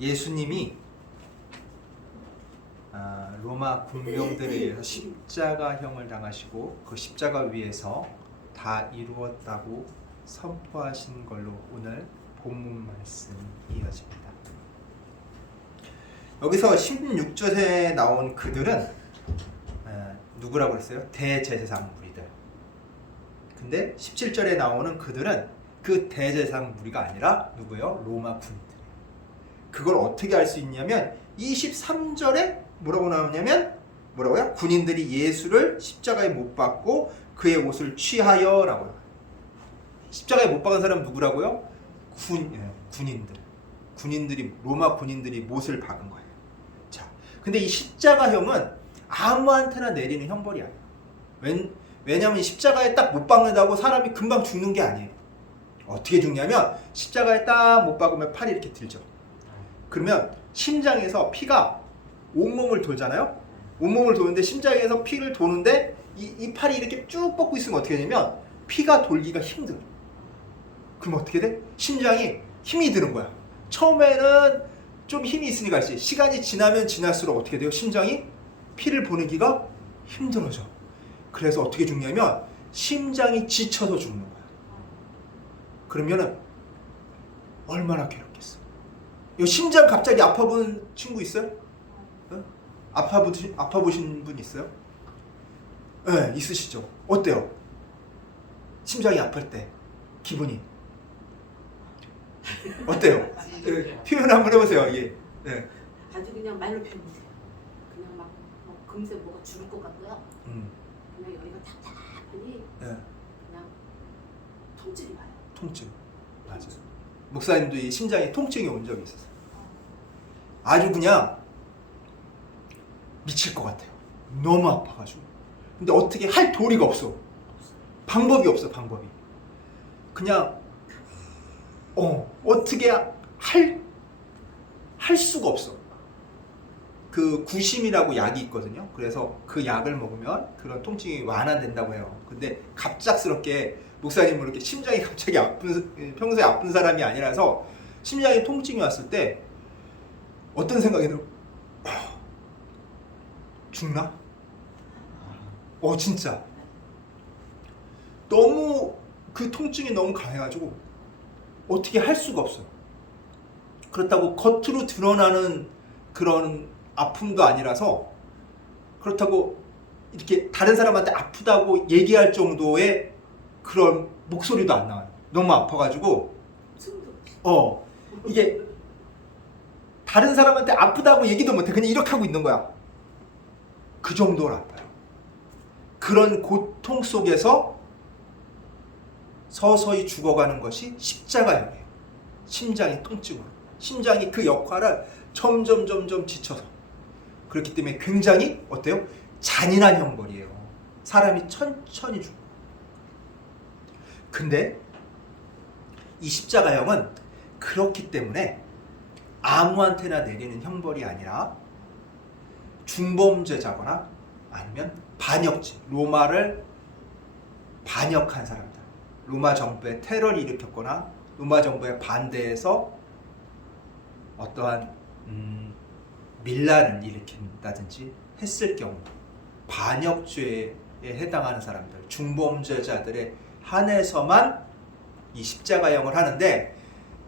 예수님이 로마 군병들에 의해서 십자가형을 당하시고 그 십자가 위에서 다 이루었다고 선포하신 걸로 오늘 본문 말씀이 이어집니다. 여기서 16절에 나온 그들은 누구라고 그랬어요? 대제사장 무리들. 근데 17절에 나오는 그들은 그 대제사장 무리가 아니라 누구예요? 로마 군인들. 그걸 어떻게 알 수 있냐면 23절에 뭐라고 나오냐면 뭐라고요? 군인들이 예수를 십자가에 못 박고 그의 옷을 취하여 라고 해요. 십자가에 못 박은 사람은 누구라고요? 군인들이 로마 군인들이 못을 박은 거예요. 자, 근데 이 십자가형은 아무한테나 내리는 형벌이 아니에요. 왜냐하면 이 십자가에 딱 못 박는다고 사람이 금방 죽는 게 아니에요. 어떻게 죽냐면 십자가에 딱 못 박으면 팔이 이렇게 들죠. 그러면 심장에서 피가 온몸을 돌잖아요. 온몸을 도는데 심장에서 피를 도는데 이 팔이 이렇게 쭉 뻗고 있으면 어떻게 되냐면 피가 돌기가 힘들어. 그럼 어떻게 돼? 심장이 힘이 드는 거야. 처음에는 좀 힘이 있으니까 시간이 지나면 지날수록 어떻게 돼요? 심장이 피를 보내기가 힘들어져. 그래서 어떻게 죽냐면 심장이 지쳐서 죽는 거야. 그러면은 얼마나 괴롭겠어. 이 심장 갑자기 아파본 친구 있어요? 어? 아파보신 분 있어요? 네, 있으시죠? 어때요? 심장이 아플 때 기분이 어때요? 표현 한번 해보세요. 예. 네. 아주 그냥 말로 표현 못해요. 그냥 막 금세 뭐가 죽을 것 같고요. 그냥 여기가 답답하니 네. 그냥 통증이 와요. 통증. 맞아요. 목사님도 이 심장에 통증이 온 적이 있었어요. 아주 그냥 미칠 것 같아요. 너무 아파가지고. 근데 어떻게 할 도리가 없어. 방법이 없어. 방법이. 그냥 어떻게 할 수가 없어. 그 구심이라고 약이 있거든요. 그래서 그 약을 먹으면 그런 통증이 완화된다고 해요. 근데 갑작스럽게 목사님은 이렇게 심장이 갑자기 평소에 아픈 사람이 아니라서 심장에 통증이 왔을 때 어떤 생각이 들어? 죽나? 진짜 너무 그 통증이 너무 강해가지고 어떻게 할 수가 없어. 그렇다고 겉으로 드러나는 그런 아픔도 아니라서 그렇다고 이렇게 다른 사람한테 아프다고 얘기할 정도의 그런 목소리도 안 나와요. 너무 아파가지고 이게 다른 사람한테 아프다고 얘기도 못해. 그냥 이렇게 하고 있는 거야. 그 정도로 아파요. 그런 고통 속에서 서서히 죽어가는 것이 십자가형이에요. 심장의 통증으로. 심장이 그 역할을 점점 지쳐서. 그렇기 때문에 굉장히 어때요? 잔인한 형벌이에요. 사람이 천천히 죽어. 근데 이 십자가형은 그렇기 때문에 아무한테나 내리는 형벌이 아니라 중범죄자거나 아니면 반역죄, 로마를 반역한 사람들, 로마 정부에 테러를 일으켰거나 로마 정부에 반대해서 어떠한 밀란을 일으킨다든지 했을 경우 반역죄에 해당하는 사람들, 중범죄자들에 한해서만 이 십자가형을 하는데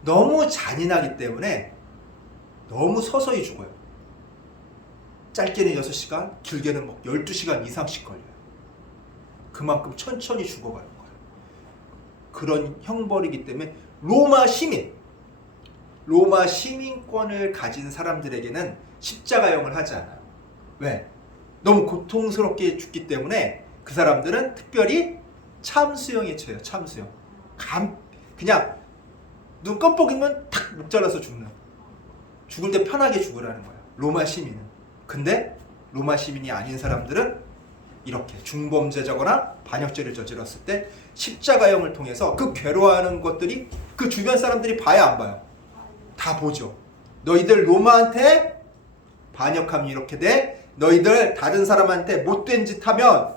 너무 잔인하기 때문에 너무 서서히 죽어요. 짧게는 6시간, 길게는 12시간 이상씩 걸려요. 그만큼 천천히 죽어가는 거예요. 그런 형벌이기 때문에 로마 시민권을 가진 사람들에게는 십자가형을 하지 않아요. 왜? 너무 고통스럽게 죽기 때문에 그 사람들은 특별히 참수형에 처해요. 참수형. 그냥 눈 껌뻑이면 탁 목 잘라서 죽는. 죽을 때 편하게 죽으라는 거예요. 로마 시민은. 근데 로마 시민이 아닌 사람들은 이렇게 중범죄자거나 반역죄를 저질렀을 때 십자가형을 통해서 그 괴로워하는 것들이 그 주변 사람들이 봐야 안 봐요? 다 보죠. 너희들 로마한테 반역하면 이렇게 돼. 너희들 다른 사람한테 못된 짓 하면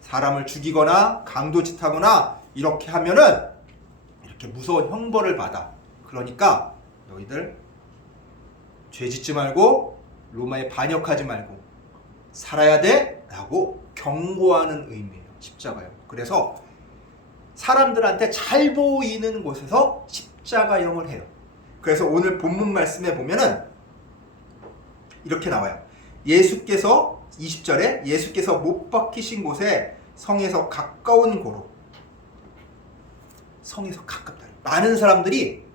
사람을 죽이거나 강도짓 하거나 이렇게 하면은 이렇게 무서운 형벌을 받아. 그러니까 너희들 죄 짓지 말고 로마에 반역하지 말고 살아야 돼 라고 경고하는 의미예요. 십자가요. 그래서 사람들한테 잘 보이는 곳에서 십자가형을 해요. 그래서 오늘 본문 말씀에 보면은 이렇게 나와요. 예수께서 20절에 예수께서 못 박히신 곳에 성에서 가까운 고로, 성에서 가깝다. 많은 사람들이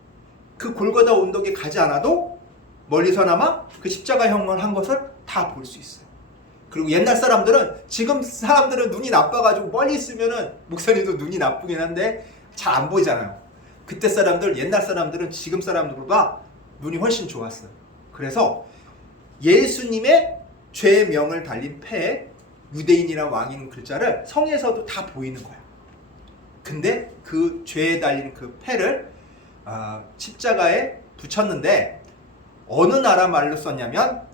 그 골고다 언덕에 가지 않아도 멀리서나마 그 십자가형을 한 것을 다 볼 수 있어요. 그리고 옛날 사람들은, 지금 사람들은 눈이 나빠가지고 멀리 있으면은, 목사님도 눈이 나쁘긴 한데 잘 안 보이잖아요. 그때 사람들, 옛날 사람들은 지금 사람들보다 눈이 훨씬 좋았어요. 그래서 예수님의 죄명을 달린 패에 유대인이란 왕인 글자를 성에서도 다 보이는 거야. 근데 그 죄에 달린 그 패를 십자가에 붙였는데 어느 나라 말로 썼냐면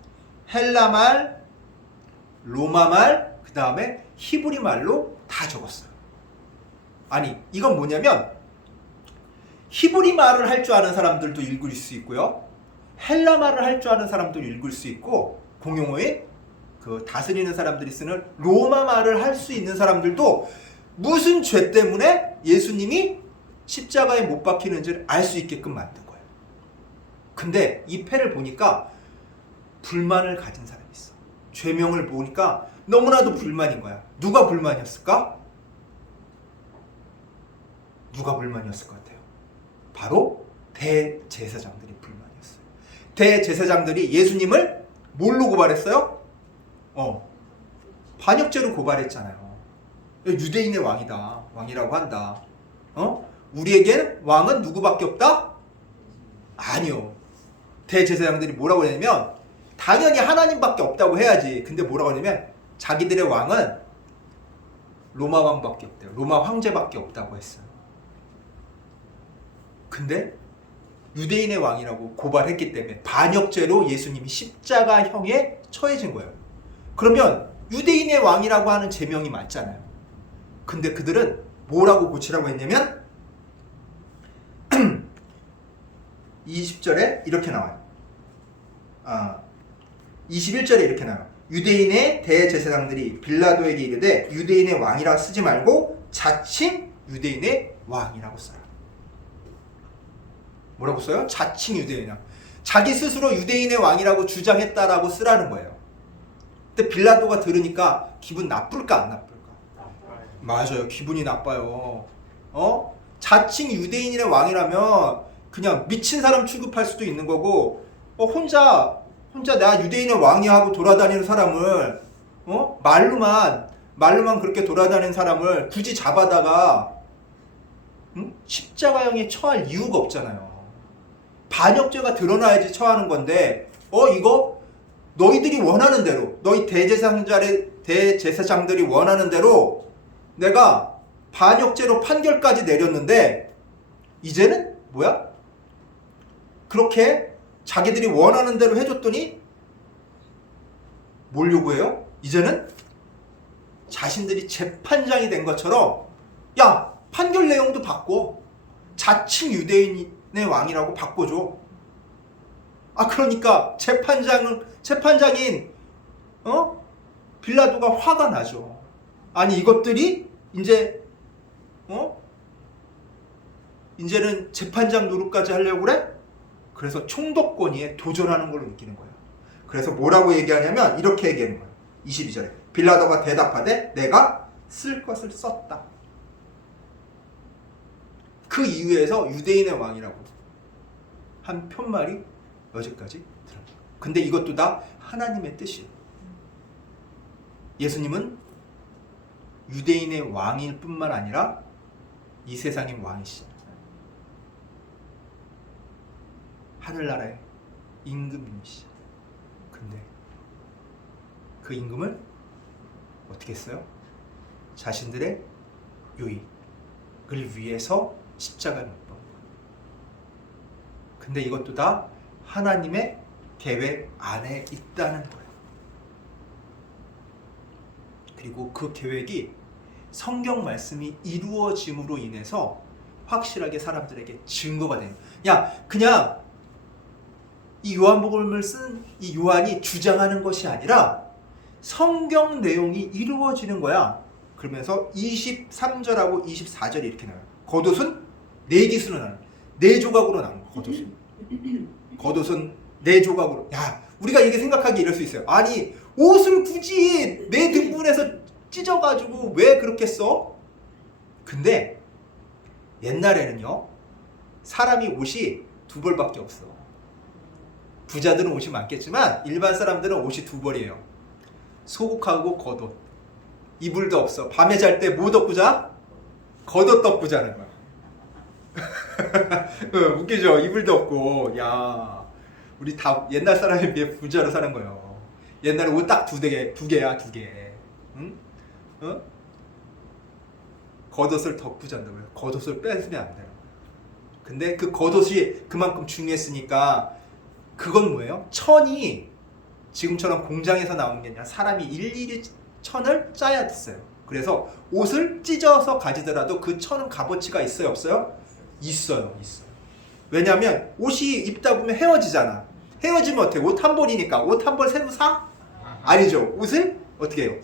헬라말, 로마말, 그 다음에 히브리 말로 다 적었어요. 아니, 이건 뭐냐면 히브리 말을 할 줄 아는 사람들도 읽을 수 있고요, 헬라 말을 할 줄 아는 사람도 읽을 수 있고, 공용어인 그 다스리는 사람들이 쓰는 로마 말을 할 수 있는 사람들도 무슨 죄 때문에 예수님이 십자가에 못 박히는지를 알 수 있게끔 만든 거예요. 근데 이 패를 보니까 불만을 가진 사람이 있어. 죄명을 보니까 너무나도 불만인 거야. 누가 불만이었을까? 누가 불만이었을 것 같아요? 바로 대제사장들이 불만이었어요. 대제사장들이 예수님을 뭘로 고발했어요? 반역죄로 고발했잖아요. 유대인의 왕이다, 왕이라고 한다. 우리에겐 왕은 누구밖에 없다? 아니요. 대제사장들이 뭐라고 했냐면 당연히 하나님밖에 없다고 해야지. 근데 뭐라고 했냐면 자기들의 왕은 로마 왕밖에 없대요. 로마 황제밖에 없다고 했어요. 근데 유대인의 왕이라고 고발했기 때문에 반역죄로 예수님이 십자가형에 처해진 거예요. 그러면 유대인의 왕이라고 하는 제명이 맞잖아요. 근데 그들은 뭐라고 고치라고 했냐면 20절에 이렇게 나와요. 21절에 이렇게 나와요. 유대인의 대제사장들이 빌라도에게 이르되 유대인의 왕이라 쓰지 말고 자칭 유대인의 왕이라고 써요. 뭐라고 써요? 자칭 유대인이야. 자기 스스로 유대인의 왕이라고 주장했다라고 쓰라는 거예요. 근데 빌라도가 들으니까 기분 나쁠까 안 나쁠까? 맞아요. 기분이 나빠요. 자칭 유대인의 왕이라면 그냥 미친 사람 취급할 수도 있는 거고, 혼자 나 유대인의 왕이 하고 돌아다니는 사람을, 말로만 그렇게 돌아다니는 사람을 굳이 잡아다가 십자가형에 처할 이유가 없잖아요. 반역죄가 드러나야지 처하는 건데, 이거 너희들이 원하는 대로, 너희 대제사장들이 원하는 대로 내가 반역죄로 판결까지 내렸는데 이제는 뭐야? 그렇게 자기들이 원하는 대로 해줬더니 뭘 요구해요? 이제는 자신들이 재판장이 된 것처럼, 야, 판결 내용도 바꿔. 자칭 유대인의 왕이라고 바꿔줘. 그러니까 재판장인 빌라도가 화가 나죠. 아니, 이것들이 이제는 재판장 노릇까지 하려고 그래? 그래서 총독권위에 도전하는 걸로 느끼는 거예요. 그래서 뭐라고 얘기하냐면 이렇게 얘기하는 거예요. 22절에 빌라도가 대답하되 내가 쓸 것을 썼다. 그 이유에서 유대인의 왕이라고 한 편말이 여기까지 들어요. 근데 이것도 다 하나님의 뜻이에요. 예수님은 유대인의 왕일 뿐만 아니라 이 세상의 왕이시잖아요. 하늘나라의 임금님이시죠. 근데 그 임금을 어떻게 했어요? 자신들의 유익을 위해서 십자가에 못 박은 거예요. 근데 이것도 다 하나님의 계획 안에 있다는 거예요. 그리고 그 계획이 성경 말씀이 이루어짐으로 인해서 확실하게 사람들에게 증거가 돼요. 그냥 이 요한복음을 쓴 이 요한이 주장하는 것이 아니라 성경 내용이 이루어지는 거야. 그러면서 23절하고 24절이 이렇게 나와요. 겉옷은 4기수로 나눠. 4조각으로 나눈 거. 겉옷은 4조각으로. 야, 우리가 이게 생각하기 이럴 수 있어요. 아니, 옷을 굳이 4등분해서 찢어가지고 왜 그렇게 써? 근데 옛날에는요, 사람이 옷이 2벌밖에 없어. 부자들은 옷이 많겠지만 일반 사람들은 옷이 2벌이에요. 속옷하고 겉옷. 이불도 없어. 밤에 잘 때 뭐 덮고 자? 겉옷 덮고 자는 거야. 웃기죠? 이불도 없고. 야, 우리 다 옛날 사람에 비해 부자로 사는 거예요. 옛날에 옷 딱 2개야. 응? 어? 겉옷을 덮고 잔다고요. 겉옷을 뺏으면 안 돼요. 근데 그 겉옷이 그만큼 중요했으니까 그건 뭐예요? 천이 지금처럼 공장에서 나오는 게 아니라 사람이 일일이 천을 짜야 됐어요. 그래서 옷을 찢어서 가지더라도 그 천은 값어치가 있어요, 없어요? 있어요. 왜냐하면 옷이 입다 보면 헤어지잖아. 헤어지면 어떻게? 옷 한 벌이니까 옷 한 벌 새로 사? 아니죠. 옷을 어떻게 해요?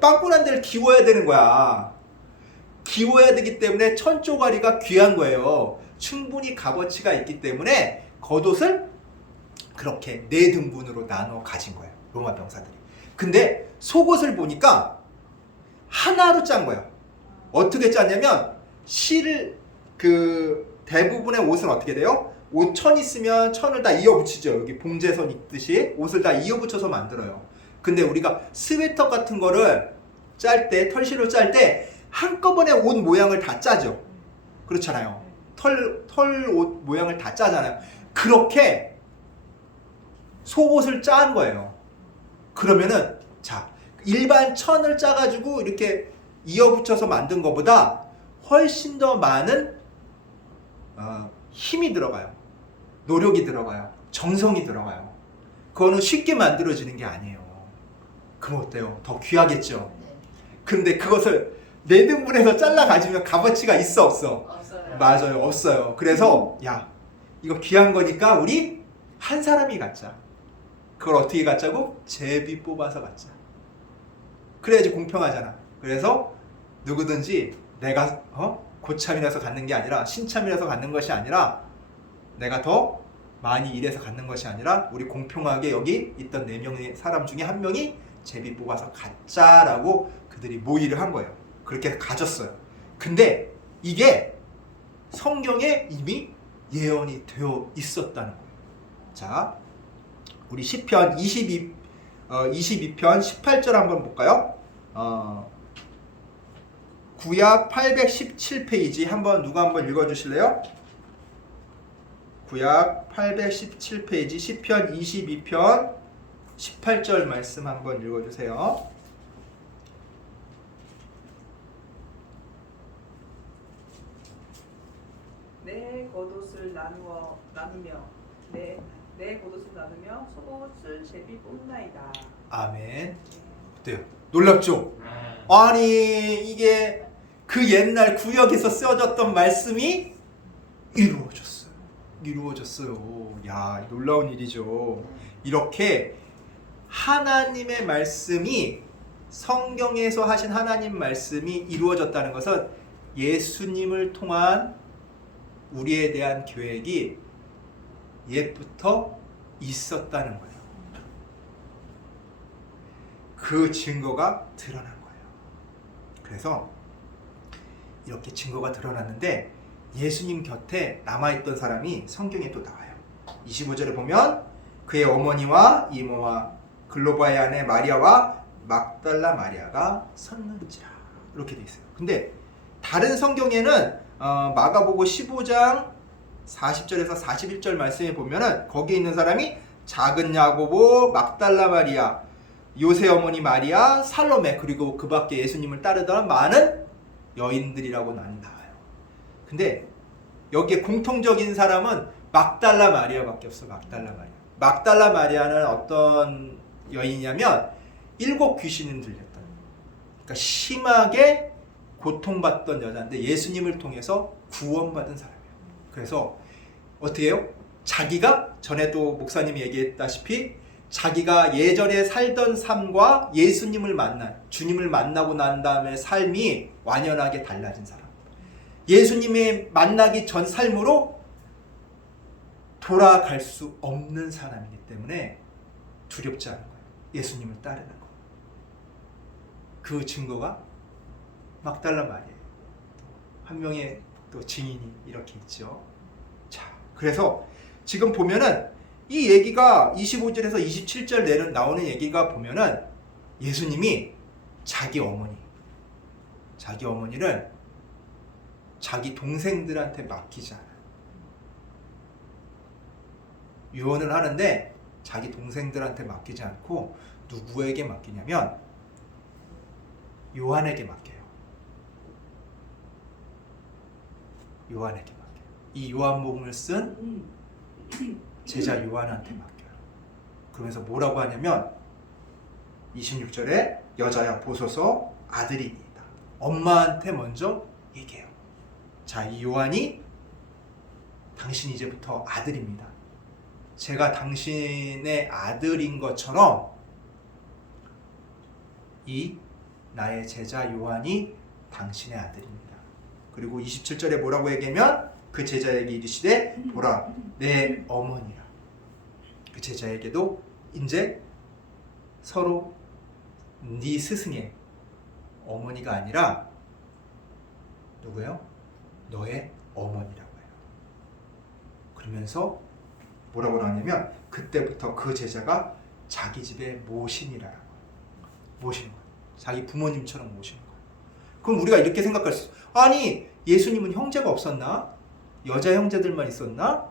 빵꾸난 데를 기워야 되는 거야. 기워야 되기 때문에 천 쪼가리가 귀한 거예요. 충분히 값어치가 있기 때문에 겉옷을 그렇게 4등분으로 나눠 가진 거예요. 로마 병사들이. 근데 속옷을 보니까 하나로 짠 거야. 어떻게 짰냐면 대부분의 옷은 어떻게 돼요? 옷 천 있으면 천을 다 이어붙이죠. 여기 봉제선 있듯이 옷을 다 이어붙여서 만들어요. 근데 우리가 스웨터 같은 거를 짤 때, 털실로 짤 때 한꺼번에 옷 모양을 다 짜죠. 그렇잖아요. 털 옷 모양을 다 짜잖아요. 그렇게 속옷을 짠 거예요. 그러면은 자, 일반 천을 짜가지고 이렇게 이어붙여서 만든 것보다 훨씬 더 많은 힘이 들어가요. 노력이 들어가요. 정성이 들어가요. 그거는 쉽게 만들어지는 게 아니에요. 그럼 어때요? 더 귀하겠죠? 근데 그것을 4등분해서 잘라 가지면 값어치가 있어, 없어? 없어요. 맞아요, 없어요. 그래서 야, 이거 귀한 거니까 우리 한 사람이 갖자. 그걸 어떻게 갖자고? 제비 뽑아서 갖자. 그래야지 공평하잖아. 그래서 누구든지 내가 고참이라서 갖는 게 아니라, 신참이라서 갖는 것이 아니라, 내가 더 많이 일해서 갖는 것이 아니라 우리 공평하게 여기 있던 4명의 사람 중에 한 명이 제비 뽑아서 갖자라고 그들이 모의를 한 거예요. 그렇게 가졌어요. 근데 이게 성경에 이미 예언이 되어 있었다는 거예요. 자, 우리 시편 22편 18절 한번 볼까요? 구약 817페이지 누가 한번 읽어주실래요? 구약 817페이지 시편 22편 18절 말씀 한번 읽어주세요. 내 겉옷을 나누며 내 겉옷을 나누며 속옷을 제비 뽑나이다. 아멘. 어때요? 놀랍죠? 아니, 이게 그 옛날 구역에서 쓰여졌던 말씀이 이루어졌어요. 야, 놀라운 일이죠. 이렇게 하나님의 말씀이, 성경에서 하신 하나님 말씀이 이루어졌다는 것은 예수님을 통한 우리에 대한 계획이 옛부터 있었다는 거예요. 그 증거가 드러난 거예요. 그래서 이렇게 증거가 드러났는데 예수님 곁에 남아있던 사람이 성경에 또 나와요. 25절에 보면 그의 어머니와 이모와 글로바의 아내 마리아와 막달라 마리아가 섰는지라, 이렇게 돼 있어요. 근데 다른 성경에는 마가복음 15장 40절에서 41절 말씀에 보면은 거기에 있는 사람이 작은 야고보, 막달라 마리아, 요새 어머니 마리아, 살로메, 그리고 그 밖에 예수님을 따르던 많은 여인들이라고 나와요. 근데 여기에 공통적인 사람은 막달라 마리아밖에 없어. 막달라 마리아는 어떤 여인이냐면 7 귀신은 들렸다. 그러니까 심하게 고통받던 여자인데 예수님을 통해서 구원받은 사람이에요. 그래서 어떻게 해요? 자기가 전에도 목사님이 얘기했다시피 자기가 예전에 살던 삶과 예수님을 주님을 만나고 난 다음에 삶이 완연하게 달라진 사람. 예수님의 만나기 전 삶으로 돌아갈 수 없는 사람이기 때문에 두렵지 않은 거예요. 예수님을 따르는 거. 그 증거가 막달라 마리아예요. 한 명의 또 증인이 이렇게 있죠. 자, 그래서 지금 보면은 이 얘기가 25절에서 27절 내는 나오는 얘기가 보면은 예수님이 자기 어머니를 자기 동생들한테 맡기지 않아요. 유언을 하는데 자기 동생들한테 맡기지 않고 누구에게 맡기냐면 요한에게 맡겨요. 요한에게 맡겨요. 이 요한복음을 쓴 제자 요한한테 맡겨요. 그러면서 뭐라고 하냐면 26절에 여자야 보소서 아들이니이다. 엄마한테 먼저 얘기해요. 자, 이 요한이 당신 이제부터 아들입니다. 제가 당신의 아들인 것처럼 이 나의 제자 요한이 당신의 아들입니다. 그리고 27절에 뭐라고 얘기하면 그 제자에게 이르시되 보라 내 어머니라. 그 제자에게도 이제 서로 네 스승의 어머니가 아니라 누구예요? 너의 어머니라고 해요. 그러면서 뭐라고 하냐면 그때부터 그 제자가 자기 집에 모시니라라고 모시는 거예요. 자기 부모님처럼 모시는 거예요. 그럼 우리가 이렇게 생각할 수 있어요. 아니 예수님은 형제가 없었나? 여자 형제들만 있었나?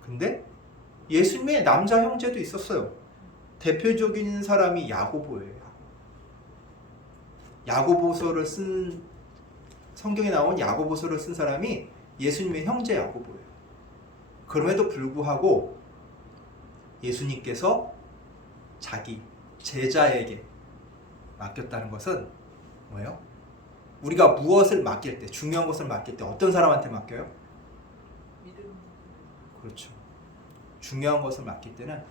근데 예수님의 남자 형제도 있었어요. 대표적인 사람이 야고보예요. 야고보서를 쓴 성경에 나온 야고보서를 쓴 사람이 예수님의 형제 야고보예요. 그럼에도 불구하고 예수님께서 자기 제자에게 맡겼다는 것은 뭐예요? 우리가 무엇을 맡길 때, 중요한 것을 맡길 때 어떤 사람한테 맡겨요? 그렇죠. 중요한 것을 맡길 때는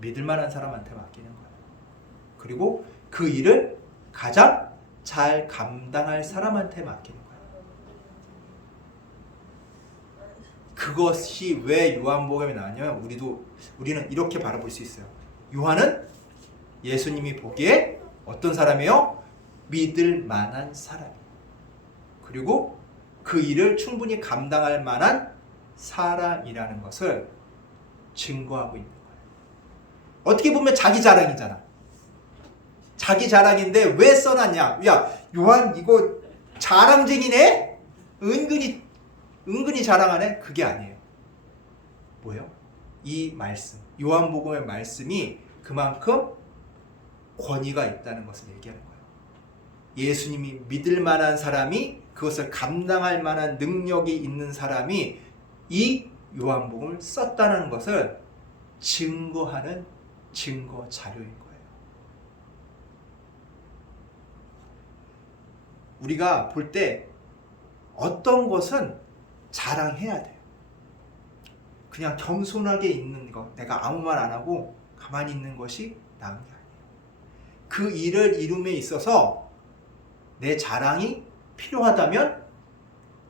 믿을 만한 사람한테 맡기는 거예요. 그리고 그 일을 가장 잘 감당할 사람한테 맡기는 거예요. 그것이 왜 요한복음에 나왔냐면 우리는 이렇게 바라볼 수 있어요. 요한은 예수님이 보기에 어떤 사람이에요? 믿을 만한 사람이에요. 그리고 그 일을 충분히 감당할 만한 사람이라는 것을 증거하고 있는 거예요. 어떻게 보면 자기 자랑이잖아. 자기 자랑인데 왜 써놨냐? 야, 요한 이거 자랑쟁이네? 은근히 자랑하네? 그게 아니에요. 뭐예요? 이 말씀, 요한복음의 말씀이 그만큼 권위가 있다는 것을 얘기하는 거예요. 예수님이 믿을 만한 사람이, 그것을 감당할 만한 능력이 있는 사람이 이 요한복음을 썼다는 것을 증거하는 증거 자료인 거예요. 우리가 볼 때 어떤 것은 자랑해야 돼요. 그냥 겸손하게 있는 것, 내가 아무 말 안 하고 가만히 있는 것이 나은 게 아니에요. 그 일을 이룸에 있어서 내 자랑이 필요하다면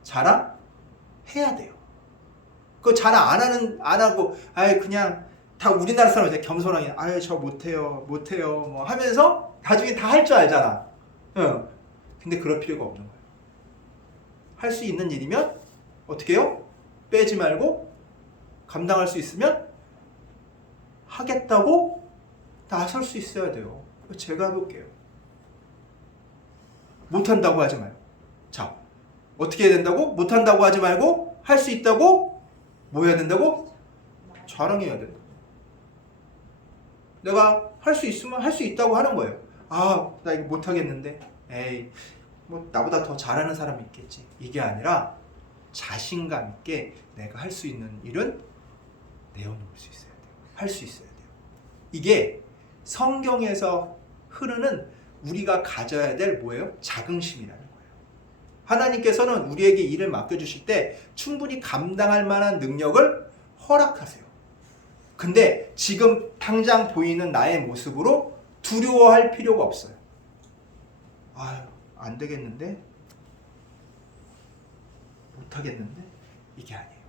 자랑해야 돼요. 그 자랑 안 하고 그냥 다 우리나라 사람들 겸손하게 저 못해요 뭐 하면서 나중에 다 할 줄 알잖아. 근데 그럴 필요가 없는 거예요. 할 수 있는 일이면 어떻게 해요? 빼지 말고 감당할 수 있으면 하겠다고 나설 수 있어야 돼요. 제가 해볼게요. 못한다고 하지 말고. 자, 어떻게 해야 된다고? 못한다고 하지 말고 할 수 있다고 뭐 해야 된다고? 자랑해야 된다. 내가 할 수 있으면 할 수 있다고 하는 거예요. 나 이거 못하겠는데. 에이, 뭐 나보다 더 잘하는 사람이 있겠지. 이게 아니라 자신감 있게 내가 할 수 있는 일은 내어놓을 수 있어야 돼요. 할 수 있어야 돼요. 이게 성경에서 흐르는 우리가 가져야 될 뭐예요? 자긍심이라는 거예요. 하나님께서는 우리에게 일을 맡겨주실 때 충분히 감당할 만한 능력을 허락하세요. 근데 지금 당장 보이는 나의 모습으로 두려워할 필요가 없어요. 아유, 안 되겠는데? 못하겠는데? 이게 아니에요.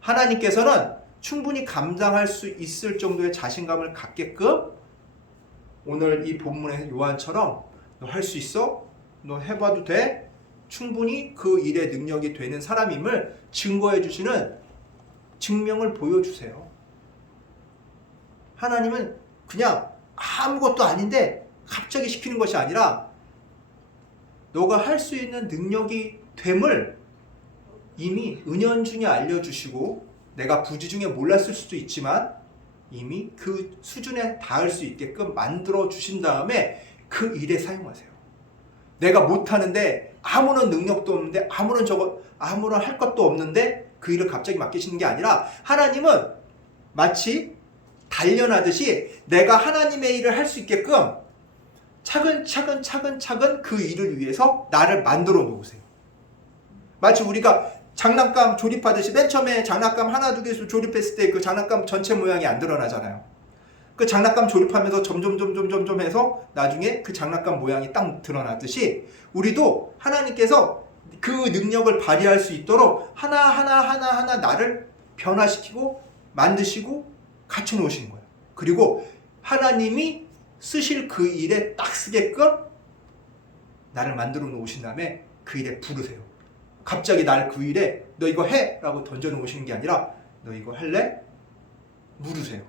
하나님께서는 충분히 감당할 수 있을 정도의 자신감을 갖게끔 오늘 이 본문의 요한처럼 너 할 수 있어? 너 해봐도 돼? 충분히 그 일의 능력이 되는 사람임을 증거해 주시는 증명을 보여주세요. 하나님은 그냥 아무것도 아닌데 갑자기 시키는 것이 아니라 너가 할 수 있는 능력이 됨을 이미 은연중에 알려주시고 내가 부지중에 몰랐을 수도 있지만 이미 그 수준에 닿을 수 있게끔 만들어 주신 다음에 그 일에 사용하세요. 내가 못하는데 아무런 능력도 없는데 아무런 할 것도 없는데 그 일을 갑자기 맡기시는 게 아니라 하나님은 마치 단련하듯이 내가 하나님의 일을 할 수 있게끔 차근차근 그 일을 위해서 나를 만들어 놓으세요. 마치 우리가 장난감 조립하듯이 맨 처음에 장난감 하나 두 개씩 조립했을 때 그 장난감 전체 모양이 안 드러나잖아요. 그 장난감 조립하면서 점점 해서 나중에 그 장난감 모양이 딱 드러났듯이 우리도 하나님께서 그 능력을 발휘할 수 있도록 하나하나 나를 변화시키고 만드시고 갖춰 놓으신 거예요. 그리고 하나님이 쓰실 그 일에 딱 쓰게끔 나를 만들어 놓으신 다음에 그 일에 부르세요. 갑자기 나를 그 일에 너 이거 해! 라고 던져 놓으시는 게 아니라 너 이거 할래? 물으세요.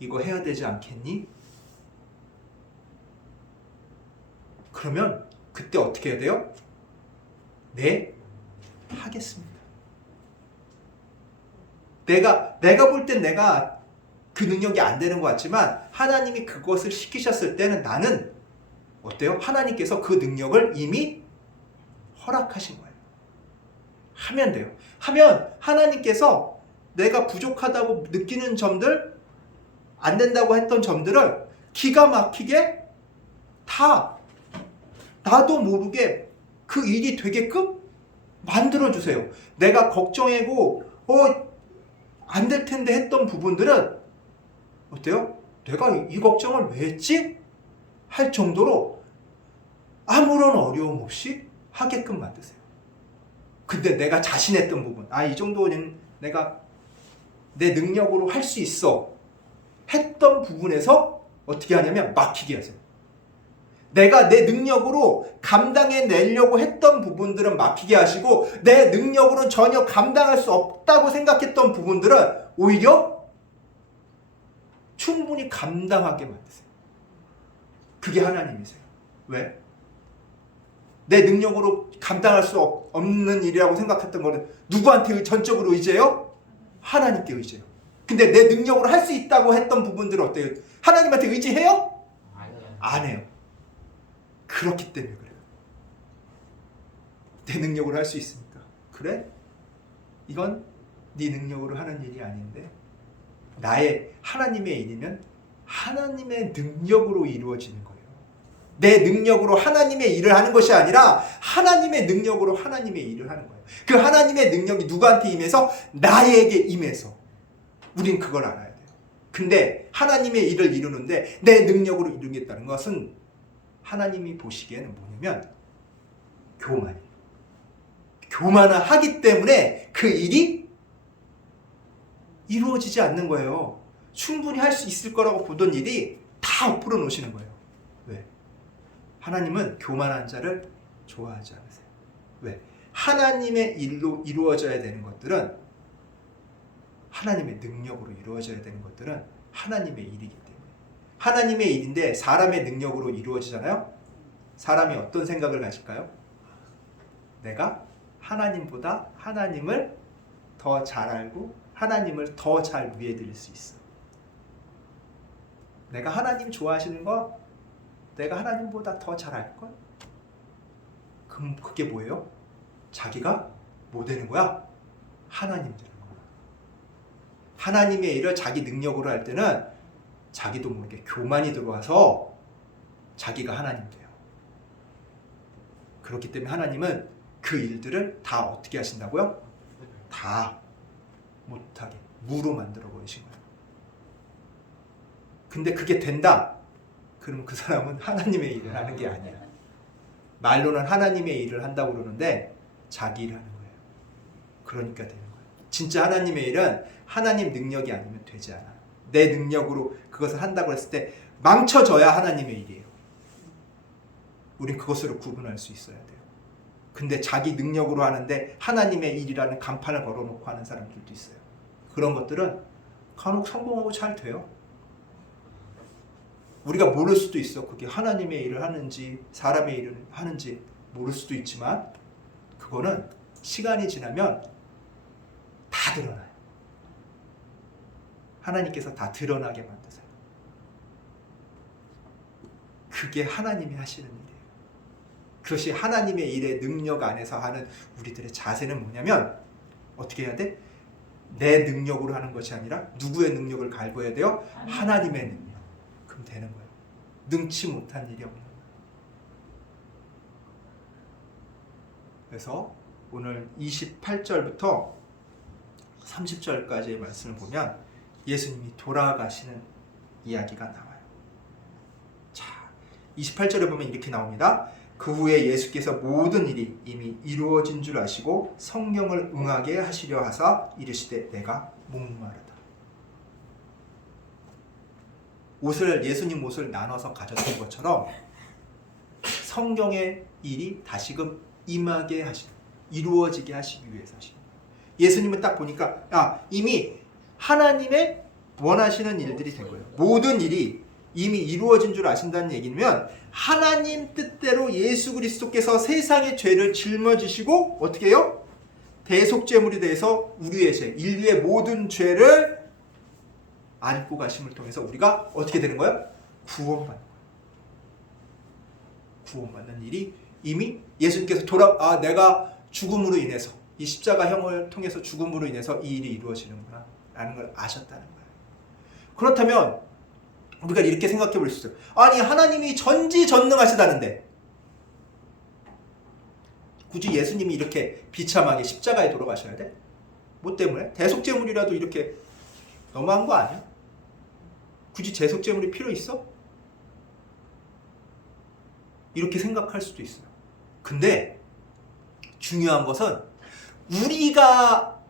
이거 해야 되지 않겠니? 그러면 그때 어떻게 해야 돼요? 네, 하겠습니다. 내가 볼 땐 내가 그 능력이 안 되는 것 같지만 하나님이 그것을 시키셨을 때는 나는 어때요? 하나님께서 그 능력을 이미 허락하신 거예요. 하면 돼요. 하면 하나님께서 내가 부족하다고 느끼는 점들, 안 된다고 했던 점들을 기가 막히게 다 나도 모르게 그 일이 되게끔 만들어주세요. 내가 걱정하고 안 될 텐데 했던 부분들은 어때요? 내가 이 걱정을 왜 했지? 할 정도로 아무런 어려움 없이 하게끔 만드세요. 근데 내가 자신했던 부분, 이 정도는 내가 내 능력으로 할 수 있어 했던 부분에서 어떻게 하냐면 막히게 하세요. 내가 내 능력으로 감당해내려고 했던 부분들은 막히게 하시고 내 능력으로는 전혀 감당할 수 없다고 생각했던 부분들은 오히려 충분히 감당하게 만드세요. 그게 하나님이세요. 왜? 내 능력으로 감당할 수 없는 일이라고 생각했던 거는 누구한테 전적으로 의지해요? 하나님께 의지해요. 근데 내 능력으로 할 수 있다고 했던 부분들은 어때요? 하나님한테 의지해요? 안 해요. 그렇기 때문에 그래요. 내 능력으로 할 수 있으니까. 그래? 이건 네 능력으로 하는 일이 아닌데 나의 하나님의 일이면 하나님의 능력으로 이루어지는 거예요. 내 능력으로 하나님의 일을 하는 것이 아니라 하나님의 능력으로 하나님의 일을 하는 거예요. 그 하나님의 능력이 누구한테 임해서? 나에게 임해서. 우린 그걸 알아야 돼요. 근데 하나님의 일을 이루는데 내 능력으로 이루겠다는 것은 하나님이 보시기에는 뭐냐면 교만이에요. 교만을 하기 때문에 그 일이 이루어지지 않는 거예요. 충분히 할 수 있을 거라고 보던 일이 다 엎으려 놓으시는 거예요. 왜? 하나님은 교만한 자를 좋아하지 않으세요. 왜? 하나님의 일로 이루어져야 되는 것들은 하나님의 능력으로 이루어져야 되는 것들은 하나님의 일이기 때문에 하나님의 일인데 사람의 능력으로 이루어지잖아요. 사람이 어떤 생각을 가질까요? 내가 하나님보다 하나님을 더 잘 알고 하나님을 더 잘 위해 드릴 수 있어. 내가 하나님 좋아하시는 거 내가 하나님보다 더 잘 알걸? 그럼 그게 뭐예요? 자기가 뭐 되는 거야? 하나님 되는 거야. 하나님의 일을 자기 능력으로 할 때는 자기도 모르게 교만이 들어와서 자기가 하나님 돼요. 그렇기 때문에 하나님은 그 일들을 다 어떻게 하신다고요? 다 못하게 무로 만들어 버리신 거예요. 근데 그게 된다? 그럼 그 사람은 하나님의 일을 하는 게 아니야. 말로는 하나님의 일을 한다고 그러는데 자기 일을 하는 거예요. 그러니까 되는 거예요. 진짜 하나님의 일은 하나님 능력이 아니면 되지 않아. 내 능력으로 그것을 한다고 했을 때 망쳐져야 하나님의 일이에요. 우린 그것으로 구분할 수 있어야 돼요. 근데 자기 능력으로 하는데 하나님의 일이라는 간판을 걸어놓고 하는 사람들도 있어요. 그런 것들은 간혹 성공하고 잘 돼요. 우리가 모를 수도 있어. 그게 하나님의 일을 하는지 사람의 일을 하는지 모를 수도 있지만 그거는 시간이 지나면 다 드러나요. 하나님께서 다 드러나게 만드세요. 그게 하나님이 하시는 일이에요. 그것이 하나님의 일의 능력 안에서 하는 우리들의 자세는 뭐냐면 어떻게 해야 돼? 내 능력으로 하는 것이 아니라 누구의 능력을 갈구해야 돼요? 하나님의 능력. 그럼 되는 거예요. 능치 못한 일이 없는 거예요. 그래서 오늘 28절부터 30절까지의 말씀을 보면 예수님이 돌아가시는 이야기가 나와요. 자, 28절에 보면 이렇게 나옵니다. 그 후에 예수께서 모든 일이 이미 이루어진 줄 아시고 성령을 응하게 하시려 하사 이르시되 내가 목마르다. 예수님 옷을 나눠서 가졌던 것처럼 성경의 일이 다시금 임하게 하시는, 이루어지게 하시기 위해서 하시는 거예요. 예수님은 딱 보니까 이미 하나님의 원하시는 일들이 된 거예요. 모든 일이 이미 이루어진 줄 아신다는 얘기면 하나님 뜻대로 예수 그리스도께서 세상의 죄를 짊어지시고 어떻게 해요? 대속죄물이 돼서 우리의 죄, 인류의 모든 죄를 안고 가심을 통해서 우리가 어떻게 되는 거예요? 구원받는 거예요. 구원받는 일이 이미 예수님께서 내가 죽음으로 인해서 이 십자가형을 통해서 죽음으로 인해서 이 일이 이루어지는구나 라는 걸 아셨다는 거예요. 그렇다면 우리가 이렇게 생각해 볼 수 있어요. 아니 하나님이 전지전능하시다는데 굳이 예수님이 이렇게 비참하게 십자가에 돌아가셔야 돼? 뭐 때문에? 대속제물이라도 이렇게 너무한 거 아니야? 굳이 대속제물이 필요 있어? 이렇게 생각할 수도 있어요. 근데 중요한 것은 우리가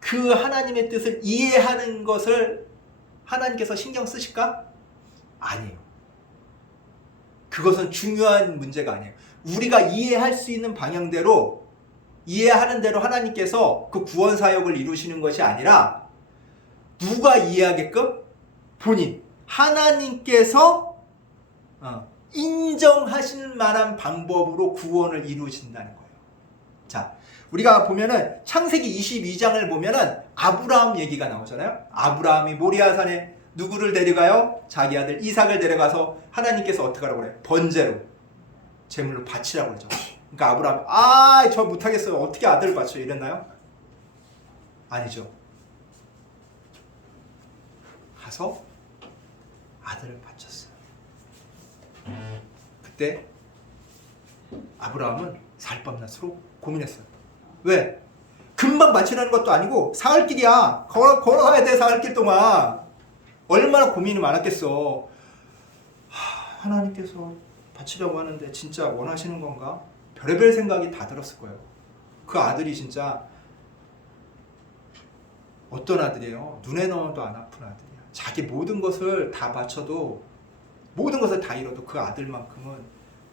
그 하나님의 뜻을 이해하는 것을 하나님께서 신경 쓰실까? 아니에요. 그것은 중요한 문제가 아니에요. 우리가 이해할 수 있는 방향대로 이해하는 대로 하나님께서 그 구원 사역을 이루시는 것이 아니라 누가 이해하게끔? 본인 하나님께서 인정하실 만한 방법으로 구원을 이루신다는 거예요. 자, 우리가 보면은 창세기 22장을 보면은 아브라함 얘기가 나오잖아요. 아브라함이 모리아산에 누구를 데려가요? 자기 아들 이삭을 데려가서 하나님께서 어떻게 하라고 그래요? 번제로 제물로 바치라고 그러죠. 그러니까 아브라함 저 못하겠어요. 어떻게 아들을 바쳐요? 이랬나요? 아니죠. 가서 아들을 바쳤어요. 그때 아브라함은 살밤낮으로 고민했어요. 왜? 금방 바치라는 것도 아니고 사흘길이야. 걸어가야 돼. 사흘길 동안. 얼마나 고민이 많았겠어. 하나님께서 바치려고 하는데 진짜 원하시는 건가? 별의별 생각이 다 들었을 거예요. 그 아들이 진짜 어떤 아들이에요? 눈에 넣어도 안 아픈 아들이야. 자기 모든 것을 다 바쳐도 모든 것을 다 잃어도 그 아들만큼은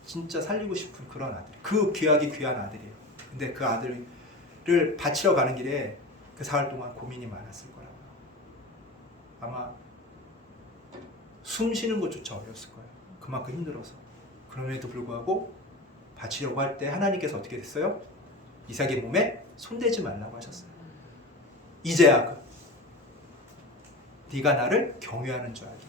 진짜 살리고 싶은 그런 아들. 그 귀하기 귀한 아들이에요. 근데 그 아들을 바치러 가는 길에 그 사흘 동안 고민이 많았을 거라고요. 아마 숨 쉬는 것조차 어려웠을 거예요. 그만큼 힘들어서. 그럼에도 불구하고 바치려고 할 때 하나님께서 어떻게 됐어요? 이삭의 몸에 손대지 말라고 하셨어요. 이제야 네가 나를 경외하는 줄 알겠다.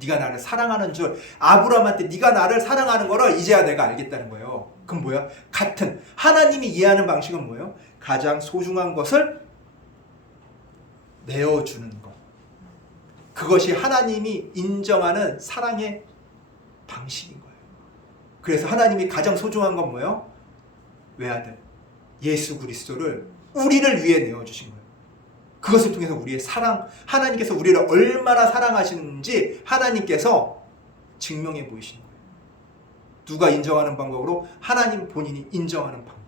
네가 나를 사랑하는 줄, 아브라함한테 네가 나를 사랑하는 거를 이제야 내가 알겠다는 거예요. 그럼 뭐야? 같은 하나님이 이해하는 방식은 뭐예요? 가장 소중한 것을 내어주는 것. 그것이 하나님이 인정하는 사랑의 방식인 거예요. 그래서 하나님이 가장 소중한 건 뭐예요? 외아들 예수 그리스도를 우리를 위해 내어주신 거예요. 그것을 통해서 우리의 사랑, 하나님께서 우리를 얼마나 사랑하시는지 하나님께서 증명해 보이시는 거예요. 누가 인정하는 방법으로? 하나님 본인이 인정하는 방법.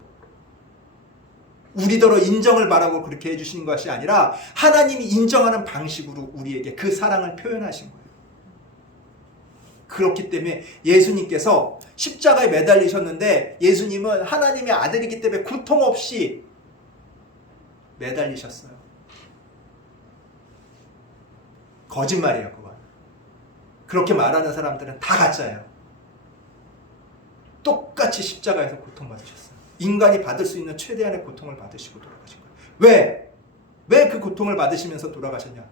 우리더러 인정을 바라고 그렇게 해주시는 것이 아니라 하나님이 인정하는 방식으로 우리에게 그 사랑을 표현하신 거예요. 그렇기 때문에 예수님께서 십자가에 매달리셨는데 예수님은 하나님의 아들이기 때문에 고통 없이 매달리셨어요. 거짓말이에요, 그건. 그렇게 말하는 사람들은 다 가짜예요. 똑같이 십자가에서 고통받으셨어요. 인간이 받을 수 있는 최대한의 고통을 받으시고 돌아가신 거예요. 왜? 왜 그 고통을 받으시면서 돌아가셨냐?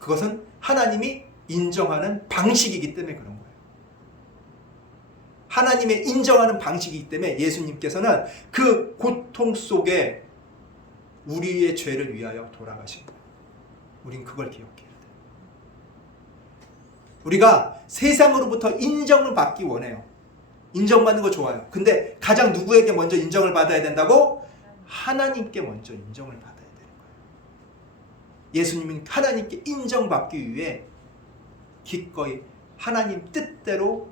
그것은 하나님이 인정하는 방식이기 때문에 그런 거예요. 하나님의 인정하는 방식이기 때문에 예수님께서는 그 고통 속에 우리의 죄를 위하여 돌아가신 거예요. 우린 그걸 기억해야 돼요. 우리가 세상으로부터 인정을 받기 원해요. 인정받는 거 좋아요. 근데 가장 누구에게 먼저 인정을 받아야 된다고? 하나님께 먼저 인정을 받아야 되는 거예요. 예수님은 하나님께 인정받기 위해 기꺼이 하나님 뜻대로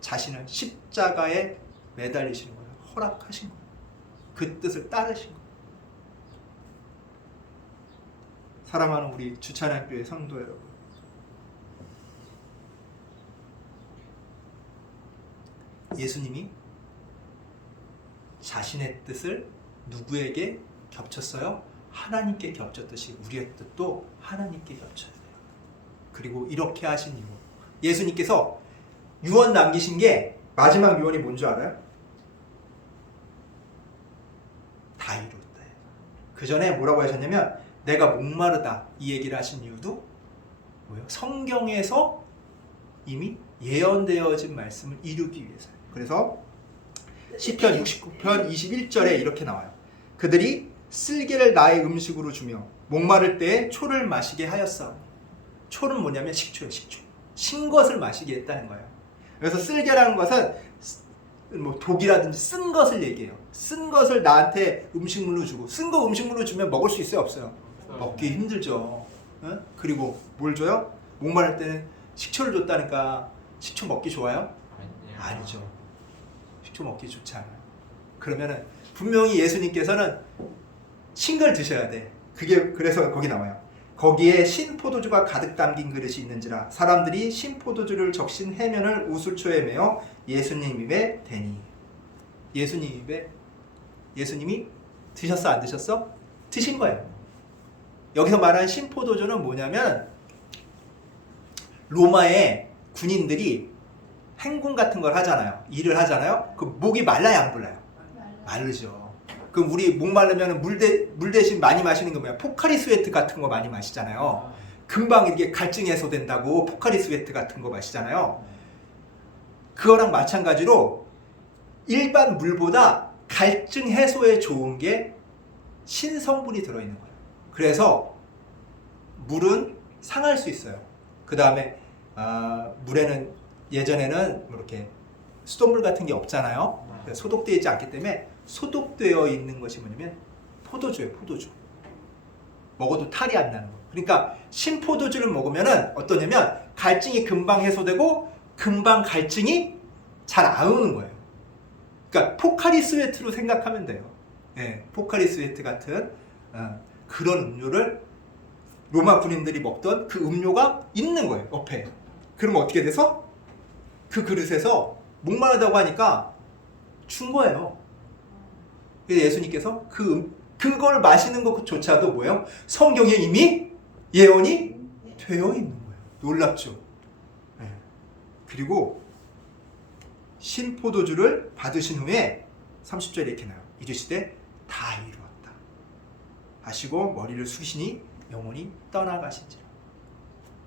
자신을 십자가에 매달리시는 거예요. 허락하신 거예요. 그 뜻을 따르신 거예요. 사랑하는 우리 주찬학교의 성도 여러분, 예수님이 자신의 뜻을 누구에게 겹쳤어요? 하나님께 겹쳤듯이 우리의 뜻도 하나님께 겹쳐야 돼요. 그리고 이렇게 하신 이유, 예수님께서 유언 남기신 게 마지막 유언이 뭔지 알아요? 다 이루었다. 그 전에 뭐라고 하셨냐면 내가 목마르다 이 얘기를 하신 이유도 뭐예요? 성경에서 이미 예언되어진 말씀을 이루기 위해서요. 그래서 시편 69편 21절에 이렇게 나와요. 그들이 쓸개를 나의 음식으로 주며 목마를 때에 초를 마시게 하였어. 초는 뭐냐면 식초예요. 식초. 신 것을 마시게 했다는 거예요. 그래서 쓸개라는 것은 뭐 독이라든지 쓴 것을 얘기해요. 쓴 것을 나한테 음식물로 주고, 쓴 거 음식물로 주면 먹을 수 있어요, 없어요? 먹기 힘들죠. 응? 그리고 뭘 줘요? 목마를 때는 식초를 줬다니까 식초 먹기 좋아요? 아니죠. 식초 먹기 좋지 않아요. 그러면은 분명히 예수님께서는 신 걸 드셔야 돼. 그게 그래서 거기 나와요. 거기에 신 포도주가 가득 담긴 그릇이 있는지라 사람들이 신 포도주를 적신 해면을 우슬초에 매어 예수님 입에 대니. 예수님이 드셨어 안 드셨어? 드신 거예요. 여기서 말하는 신 포도주는 뭐냐면 로마의 군인들이 행군 같은 걸 하잖아요. 일을 하잖아요. 그 목이 말라요, 안 불라요? 마르죠. 그럼 우리 목 마르면 물 대신 많이 마시는 거 뭐야? 포카리 스웨트 같은 거 많이 마시잖아요. 금방 이게 갈증 해소된다고 포카리 스웨트 같은 거 마시잖아요. 그거랑 마찬가지로 일반 물보다 갈증 해소에 좋은 게 신성분이 들어있는 거예요. 그래서 물은 상할 수 있어요. 그 다음에 물에는 예전에는 이렇게 수돗물 같은 게 없잖아요. 소독되어 있지 않기 때문에 소독되어 있는 것이 뭐냐면 포도주예요. 포도주. 먹어도 탈이 안 나는 거예요. 그러니까 신포도주를 먹으면 어떠냐면 갈증이 금방 해소되고 금방 갈증이 잘 안 오는 거예요. 그러니까 포카리 스웨트로 생각하면 돼요. 네, 포카리 스웨트 같은 그런 음료를 로마 군인들이 먹던 그 음료가 있는 거예요. 옆에. 그러면 어떻게 돼서? 그 그릇에서 목마르다고 하니까 준 거예요. 그래서 예수님께서 그걸 마시는 것조차도 뭐예요? 성경에 이미 예언이 되어 있는 거예요. 놀랍죠? 네. 그리고 신포도주를 받으신 후에 30절에 이렇게 나와요. 이르시되 다 이루었다 하시고 머리를 숙이시니 영혼이 떠나가신지라.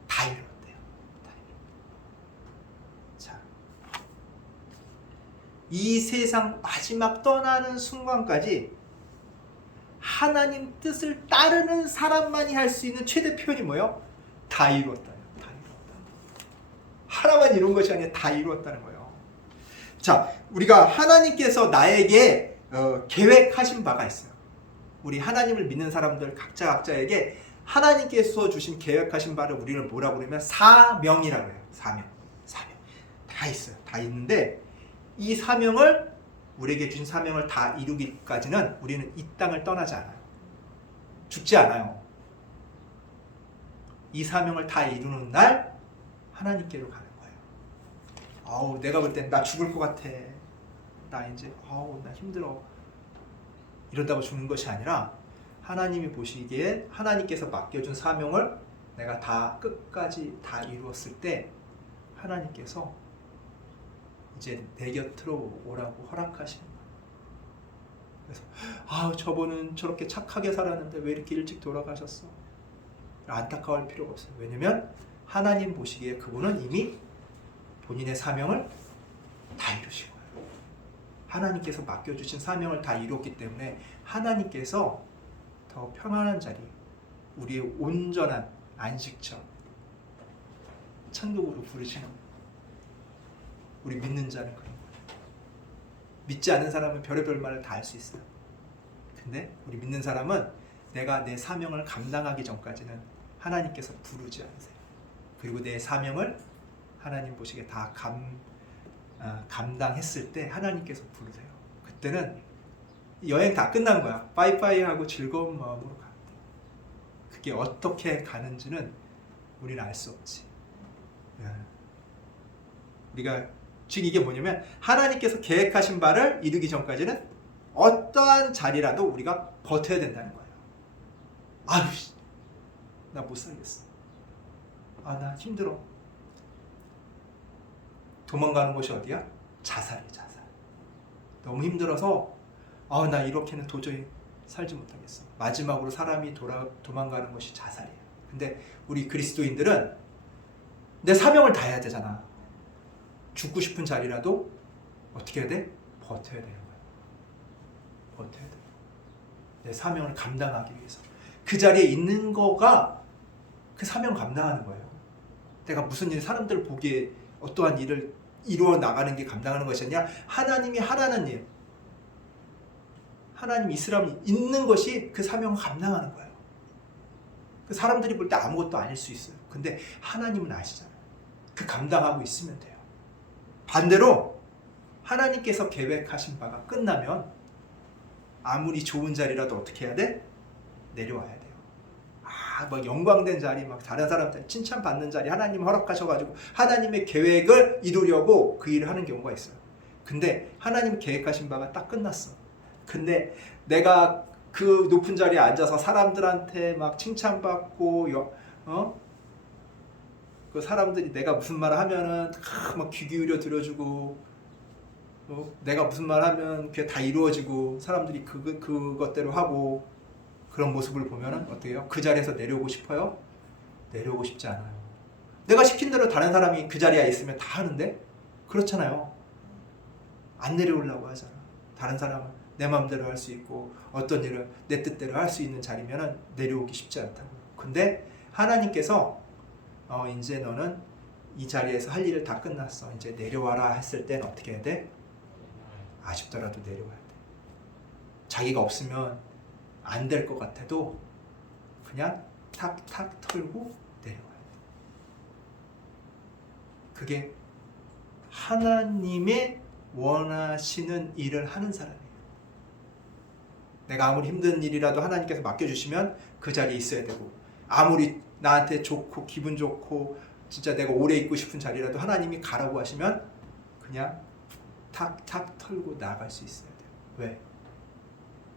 다 이루었대요. 다 이루었다. 자, 이 세상 마지막 떠나는 순간까지 하나님 뜻을 따르는 사람만이 할 수 있는 최대 표현이 뭐예요? 다 이루었다. 다 이루었다. 하나만 이룬 것이 아니라 다 이루었다는 거예요. 자, 우리가 하나님께서 나에게 계획하신 바가 있어요. 우리 하나님을 믿는 사람들 각자에게 하나님께서 주신 계획하신 바를 우리는 뭐라고 그러면 사명이라고 해요. 사명. 다 있어요. 다 있는데 이 사명을 우리에게 주신 사명을 다 이루기까지는 우리는 이 땅을 떠나지 않아요. 죽지 않아요. 이 사명을 다 이루는 날 하나님께로 가는 거예요. 내가 볼 땐 나 죽을 것 같아. 나 이제 나 힘들어. 이런다고 죽는 것이 아니라 하나님이 보시기에 하나님께서 맡겨준 사명을 내가 다 끝까지 다 이루었을 때 하나님께서 이제 내 곁으로 오라고 허락하시는 거예요. 그래서 저분은 저렇게 착하게 살았는데 왜 이렇게 일찍 돌아가셨어? 안타까워할 필요가 없어요. 왜냐면 하나님 보시기에 그분은 이미 본인의 사명을 다 이루신 거예요. 하나님께서 맡겨주신 사명을 다 이뤘기 때문에 하나님께서 더 평안한 자리, 우리의 온전한 안식처, 천국으로 부르시는 거예요. 우리 믿는 자는 그런 거예요. 믿지 않는 사람은 별의별 말을 다 할 수 있어요. 근데 우리 믿는 사람은 내가 내 사명을 감당하기 전까지는 하나님께서 부르지 않으세요. 그리고 내 사명을 하나님 보시기에 다 감당했을 때 하나님께서 부르세요. 그때는 여행 다 끝난 거야. 빠이빠이 하고 즐거운 마음으로 가는 거야. 그게 어떻게 가는지는 우리는 알 수 없지. 우리가 지금 이게 뭐냐면 하나님께서 계획하신 바를 이루기 전까지는 어떠한 자리라도 우리가 버텨야 된다는 거예요. 나 못 살겠어. 나 힘들어. 도망가는 곳이 어디야? 자살이야, 자살. 너무 힘들어서 나 이렇게는 도저히 살지 못하겠어. 마지막으로 사람이 도망가는 것이 자살이에요. 근데 우리 그리스도인들은 내 사명을 다해야 되잖아. 죽고 싶은 자리라도 어떻게 해야 돼? 버텨야 되는 거야. 버텨야 돼. 내 사명을 감당하기 위해서. 그 자리에 있는 거가 그 사명 감당하는 거예요. 내가 무슨 일, 사람들 보기에 어떠한 일을 이루어 나가는 게 감당하는 것이 아니라 하나님이 하라는 일, 하나님 이스라엘이 있는 것이 그 사명을 감당하는 거예요. 그 사람들이 볼 때 아무것도 아닐 수 있어요. 근데 하나님은 아시잖아요. 그 감당하고 있으면 돼요. 반대로 하나님께서 계획하신 바가 끝나면 아무리 좋은 자리라도 어떻게 해야 돼? 내려와야 돼요. 막 영광된 자리, 막 다른 사람한테 칭찬받는 자리 하나님 허락하셔가지고 하나님의 계획을 이루려고 그 일을 하는 경우가 있어요. 근데 하나님 계획하신 바가 딱 끝났어. 근데 내가 그 높은 자리에 앉아서 사람들한테 막 칭찬받고 그 사람들이 내가 무슨 말을 하면은 막 귀 기울여 들어주고 내가 무슨 말 하면 그게 다 이루어지고 사람들이 그것대로 하고 그런 모습을 보면은 어떻게 해요? 그 자리에서 내려오고 싶어요? 내려오고 싶지 않아요. 내가 시킨 대로 다른 사람이 그 자리에 있으면 다 하는데 그렇잖아요. 안 내려오려고 하잖아. 다른 사람은 내 마음대로 할 수 있고 어떤 일을 내 뜻대로 할 수 있는 자리면은 내려오기 쉽지 않다고. 근데 하나님께서 이제 너는 이 자리에서 할 일을 다 끝났어. 이제 내려와라 했을 땐 어떻게 해야 돼? 아쉽더라도 내려와야 돼. 자기가 없으면 안 될 것 같아도 그냥 탁탁 털고 내려와야 돼. 그게 하나님의 원하시는 일을 하는 사람이에요. 내가 아무리 힘든 일이라도 하나님께서 맡겨주시면 그 자리에 있어야 되고, 아무리 나한테 좋고 기분 좋고 진짜 내가 오래 있고 싶은 자리라도 하나님이 가라고 하시면 그냥 탁탁 털고 나갈 수 있어야 돼요.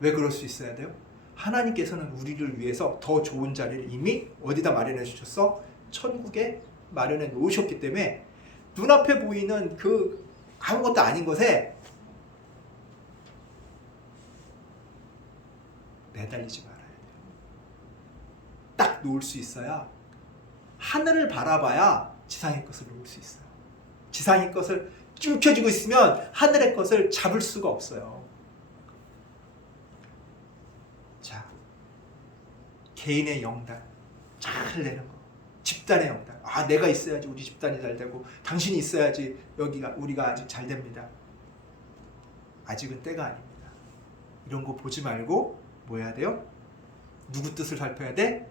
왜 그럴 수 있어야 돼요? 하나님께서는 우리를 위해서 더 좋은 자리를 이미 어디다 마련해 주셨어? 천국에 마련해 놓으셨기 때문에 눈앞에 보이는 그 아무것도 아닌 것에 매달리지 말아야 돼요. 딱 놓을 수 있어야, 하늘을 바라봐야 지상의 것을 놓을 수 있어요. 지상의 것을 쭈켜쥐고 있으면 하늘의 것을 잡을 수가 없어요. 자, 개인의 영단 잘 내는 거, 집단의 영단. 내가 있어야지 우리 집단이 잘 되고, 당신이 있어야지 우리가 아직 잘 됩니다. 아직은 때가 아닙니다. 이런 거 보지 말고 뭐 해야 돼요? 누구 뜻을 살펴야 돼?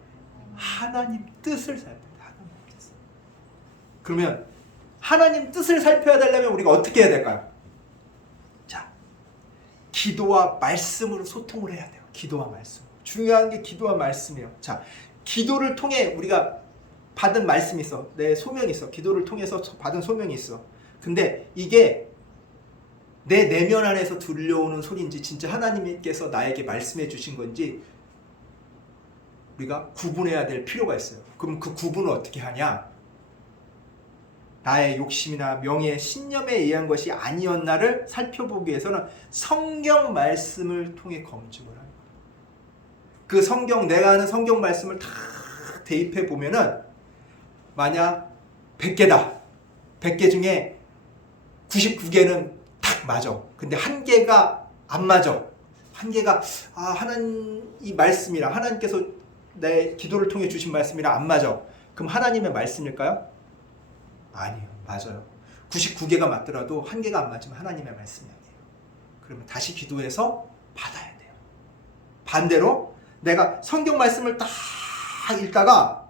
하나님 뜻을 살펴야 돼. 하나님 뜻을. 그러면 하나님 뜻을 살펴야 되려면 우리가 어떻게 해야 될까요? 자, 기도와 말씀으로 소통을 해야 돼요. 기도와 말씀. 중요한 게 기도와 말씀이에요. 자, 기도를 통해 우리가 받은 말씀이 있어. 내 소명이 있어. 기도를 통해서 받은 소명이 있어. 근데 이게 내 내면 안에서 들려오는 소리인지 진짜 하나님께서 나에게 말씀해 주신 건지 우리가 구분해야 될 필요가 있어요. 그럼 그 구분을 어떻게 하냐? 나의 욕심이나 명예, 신념에 의한 것이 아니었나를 살펴보기 위해서는 성경 말씀을 통해 검증을 하는 거예요. 그 성경, 내가 아는 성경 말씀을 다 대입해 보면은 만약 100개다. 100개 중에 99개는 딱 맞아. 근데 한 개가 안 맞아. 한 개가 하나님 이 말씀이랑 하나님께서 내 기도를 통해 주신 말씀이랑 안 맞아. 그럼 하나님의 말씀일까요? 아니요. 맞아요. 99개가 맞더라도 한 개가 안 맞으면 하나님의 말씀이 아니에요. 그러면 다시 기도해서 받아야 돼요. 반대로 내가 성경 말씀을 딱 읽다가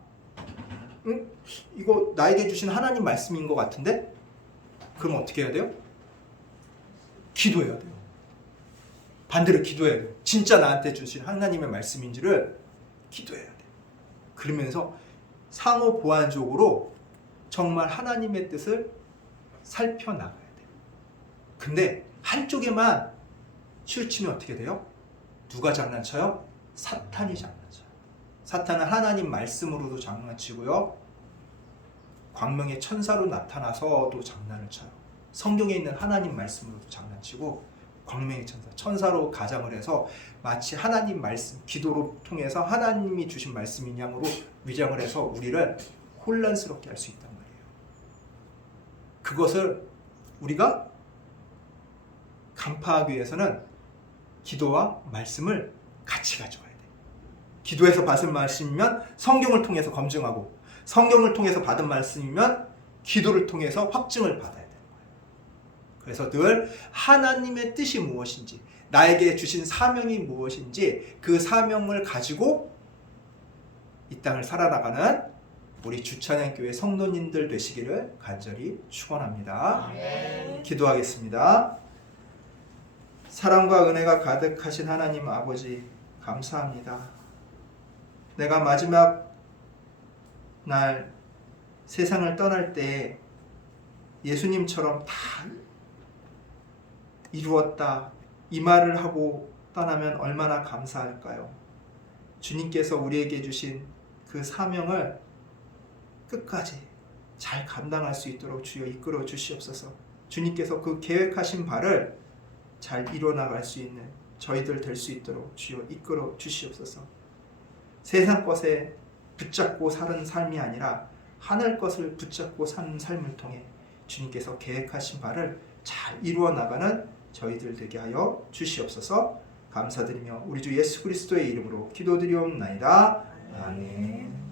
이거 나에게 주신 하나님 말씀인 것 같은데? 그럼 어떻게 해야 돼요? 기도해야 돼요. 반대로 기도해야 돼요. 진짜 나한테 주신 하나님의 말씀인지를 기도해야 돼요. 그러면서 상호 보완적으로 정말 하나님의 뜻을 살펴나가야 돼요. 근데 한쪽에만 치우치면 어떻게 돼요? 누가 장난쳐요? 사탄이 장난쳐요. 사탄은 하나님 말씀으로도 장난치고요. 광명의 천사로 나타나서도 장난을 쳐요. 성경에 있는 하나님 말씀으로도 장난치고 광명의 천사로 가장을 해서 마치 하나님 말씀, 기도로 통해서 하나님이 주신 말씀인 양으로 위장을 해서 우리를 혼란스럽게 할 수 있단 말이에요. 그것을 우리가 간파하기 위해서는 기도와 말씀을 같이 가져와야 돼요. 기도에서 받은 말씀이면 성경을 통해서 검증하고 성경을 통해서 받은 말씀이면 기도를 통해서 확증을 받아야 되는 거예요. 그래서 늘 하나님의 뜻이 무엇인지 나에게 주신 사명이 무엇인지 그 사명을 가지고 이 땅을 살아나가는 우리 주찬양교회 성도님들 되시기를 간절히 축원합니다. 기도하겠습니다. 사랑과 은혜가 가득하신 하나님 아버지 감사합니다. 내가 마지막 날 세상을 떠날 때 예수님처럼 다 이루었다 이 말을 하고 떠나면 얼마나 감사할까요? 주님께서 우리에게 주신 그 사명을 끝까지 잘 감당할 수 있도록 주여 이끌어 주시옵소서. 주님께서 그 계획하신 바를 잘 이뤄나갈 수 있는 저희들 될 수 있도록 주여 이끌어 주시옵소서. 세상 것에 붙잡고 사는 삶이 아니라 하늘 것을 붙잡고 사는 삶을 통해 주님께서 계획하신 바를 잘 이루어 나가는 저희들 되게 하여 주시옵소서. 감사드리며 우리 주 예수 그리스도의 이름으로 기도드리옵나이다. 아멘.